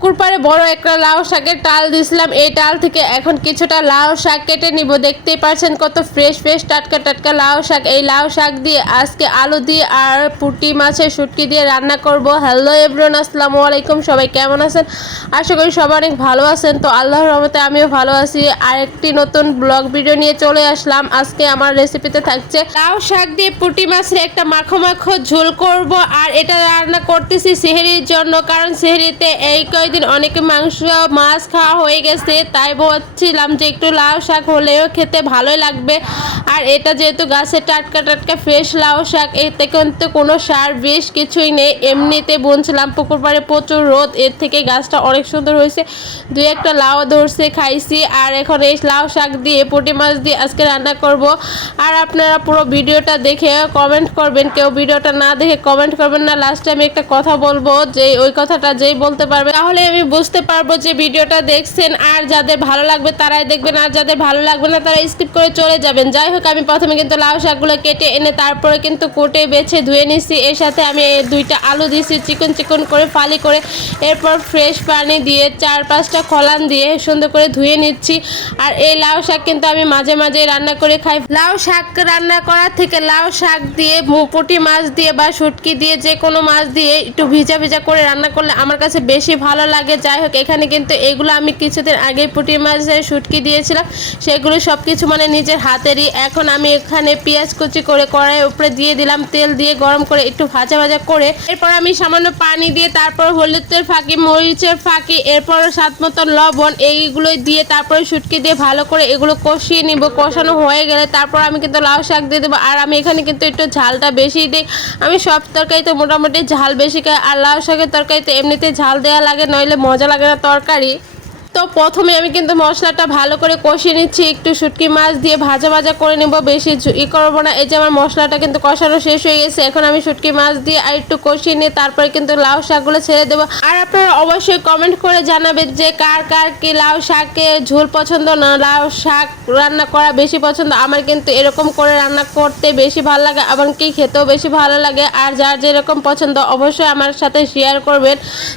পুকুর পাড়ে বড় একটা লাউ শাকের টাল দিয়েছিলাম। এই টাল থেকে এখন কিছুটা লাউ শাক কেটে নিব। দেখতেই পাচ্ছেন কত ফ্রেশ ফ্রেশ টাটকা টাটকা লাউ শাক। এই লাউ শাক দিয়ে আজকে আলু দিয়ে আর পুঁটি মাছের শুটকি দিয়ে রান্না করব। হ্যালো এভরিওয়ান, আসসালামু আলাইকুম। সবাই কেমন আছেন? আশা করি সবাই অনেক ভালো আছেন। তো আল্লাহর রহমতে আমিও ভালো আছি। আরেকটি নতুন ব্লগ ভিডিও নিয়ে চলে আসলাম। আজকে আমার রেসিপিতে থাকছে লাউ শাক দিয়ে পুঁটি মাছের একটা মাখো মাখো ঝোল করব। আর এটা রান্না করতেছি সেহরির জন্য, কারণ সেহরিতে এই কয়েকদিন অনেকে মাংস মাছ খাওয়া হয়ে গেছে, তাই বলছিলাম যে একটু লাউ শাক হলেও খেতে ভালোই লাগবে। আর এটা যেহেতু গাছের টাটকা টাটকা ফ্রেশ লাউ শাক, এতে কিন্তু কোনো সার বিষ কিছুই নেই। এমনিতে বুনছিলাম, পুকুর পাড়ে প্রচুর রোদ, এর থেকে গাছটা অনেক সুন্দর হয়েছে। দুই একটা লাউ ধরছে, খাইছি। আর এখন এই লাউ শাক দিয়ে পুঁটি মাছ দিয়ে আজকে রান্না করব। আর আপনারা পুরো ভিডিওটা দেখে কমেন্ট করবেন, কেউ ভিডিওটা না দেখে কমেন্ট করবেন না। লাস্টে আমি একটা কথা বলবো, যে ওই কথাটা যেই বলতে পারবে তাহলে আমি বুঝতে পারবো যে ভিডিওটা দেখছেন। আর যাদের ভালো লাগবে তারাই দেখবেন, আর যাদের ভালো লাগবে না তারা স্কিপ করে চলে যাবেন। যাই হোক, আমি প্রথমে কিন্তু লাউ শাকগুলো কেটে এনে তারপরে কিন্তু কোটে বেছে ধুয়ে নিচ্ছি। এর সাথে আমি দুইটা আলু দিয়েছি চিকন চিকন করে ফালি করে। এরপর ফ্রেশ পানি দিয়ে 4-5টা কলান দিয়ে সুন্দর করে ধুয়ে নিচ্ছি। আর এই লাউ শাক কিন্তু আমি মাঝে মাঝে রান্না করে খাই। লাউ শাক রান্না করার থেকে লাউ শাক দিয়ে পুঁটি মাছ দিয়ে বা শুটকি দিয়ে যে কোনো মাছ দিয়ে একটু ভিজা ভিজা করে রান্না করলে আমার কাছে বেশি ভালো লাগে। যাই হোক, এখানে কিন্তু এগুলো আমি কিছুদিন আগে পুঁটি মাছের শুটকি দিয়েছিলাম, সেগুলো সব কিছু মানে নিজের হাতেরই। এখন আমি এখানে পেঁয়াজ কুচি করে কড়াইয়ের উপরে দিয়ে দিলাম, তেল দিয়ে গরম করে একটু ভাজা ভাজা করে এরপর আমি সামান্য পানি দিয়ে তারপর হলুদের ফাঁকি মরিচের ফাঁকি এরপর স্বাদ মতন লবণ এইগুলো দিয়ে তারপরে শুটকি দিয়ে ভালো করে এগুলো কষিয়ে নিব। কষানো হয়ে গেলে তারপর আমি কিন্তু লাউ শাক দিয়ে দেবো। আর আমি এখানে কিন্তু একটু ঝালটা বেশি দিই। আমি সব তরকারিতে মোটামুটি ঝাল বেশি খাই, আর লাউ শাকের তরকারিতে এমনিতে ঝাল দেওয়া লাগে, নইলে মজা লাগে না তরকারি। তো প্রথমে আমি কিন্তু মশলাটা ভালো করে কষিয়ে নিচ্ছি, একটু শুটকি মাছ দিয়ে ভাজা ভাজা করে নেব, বেশি করবো না। এই যে আমার মশলাটা কিন্তু কষানো শেষ হয়ে গেছে। এখন আমি শুটকি মাছ দিয়ে আর একটু কষিয়ে নিয়ে তারপরে কিন্তু লাউ শাকগুলো ছেড়ে দেবো। আর আপনারা অবশ্যই কমেন্ট করে জানাবেন যে কার কার কি লাউ শাকের ঝোল পছন্দ না লাউ শাক রান্না করা বেশি পছন্দ। আমার কিন্তু এরকম করে রান্না করতে বেশি ভালো লাগে, আবার কি খেতেও বেশি ভালো লাগে। আর যার যেরকম পছন্দ অবশ্যই আমার সাথে শেয়ার করবেন।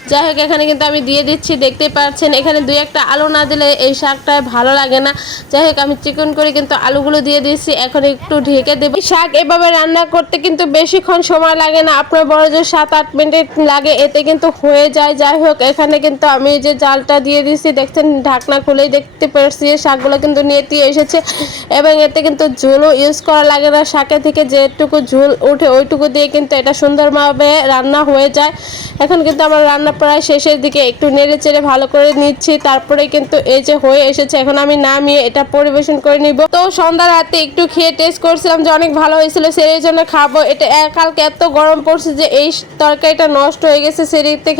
যাই হোক, এখানে কিন্তু আমি দিয়ে দিচ্ছি, দেখতেই পাচ্ছেন। এখানে দুই একটা আলু না দিলে এই শাকটা ভালো লাগে না। যাই হোক, আমি চিকন করে কিন্তু আলুগুলো দিয়ে দিচ্ছি। এখন একটু ঢেকে দেবো। শাক এভাবে রান্না করতে কিন্তু বেশিক্ষণ সময় লাগে না, আপনার বড় যে 7-8 মিনিট লাগে, এতে কিন্তু হয়ে যায়। যাই হোক, এখানে কিন্তু আমি যে জালটা দিয়ে দিচ্ছি, দেখছেন, ঢাকনা খুলেই দেখতে পাচ্ছি শাকগুলো কিন্তু নেতিয়ে এসেছে। এবং এতে কিন্তু ঝোলও ইউজ করা লাগে না, শাকের থেকে যেটুকু ঝোল ওঠে ওইটুকু দিয়ে কিন্তু এটা সুন্দরভাবে রান্না হয়ে যায়। এখন কিন্তু আমার রান্না প্রায় শেষের দিকে, একটু নেড়ে চেড়ে ভালো করে নিচ্ছি। তারপরে কিন্তু এই যে হয়ে এসেছে। এখন আমি নামিয়ে এটা পরিবেশন করে নিব। তো সন্ধ্যা রাতে একটু খেয়ে টেস্ট করছিলাম যে অনেক ভালো হয়েছিল, সেই জন্য খাবো। এটা কালকে এত গরম পড়ছে যে এই তরকারিটা নষ্ট হয়ে গেছে, সেরিতে